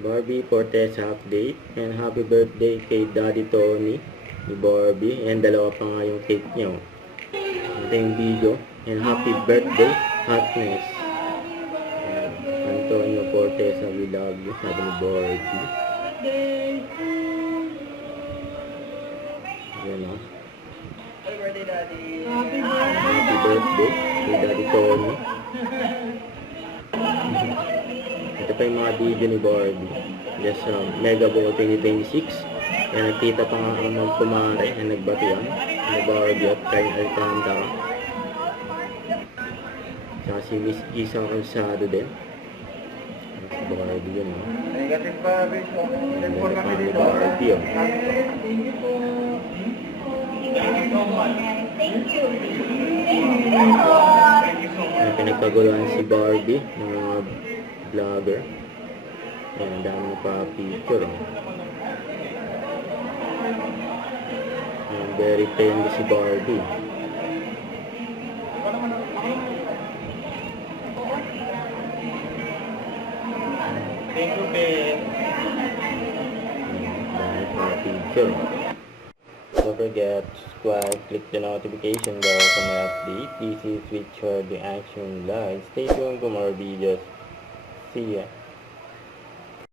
Barbie Fortesa update. And happy birthday kay Daddy Tony ni Barbie. And dalawa pa nga yung cake niya. Ito yung video. And happy birthday, Hotness. And Antonio Fortesa, we love you. Sabi ni Barbie. Yan o. Happy birthday, Daddy. Happy birthday kay Daddy Tony. Ito pa yung mga video ni Barbie. Just Mega Ball 2026. Yan, nagkita pa nga ang magkumare na nagbatuan ni Barbie at kay Alcantara. Saka si Miss Isang Alsado din. Si Barbie yun. Negative pa, Bish. Nag-report kami dito. Barbie yun. May pinagkaguluhan si Barbie ng mga vlogger. Ayan, ang dami pa picture. Ayan, very trendy si Barbie. Thank you, Ben. Ayan, dami pa picture. Don't forget to subscribe, click the notification bell for my update. This is Richard the Action Live. Stay tuned for more videos. See ya.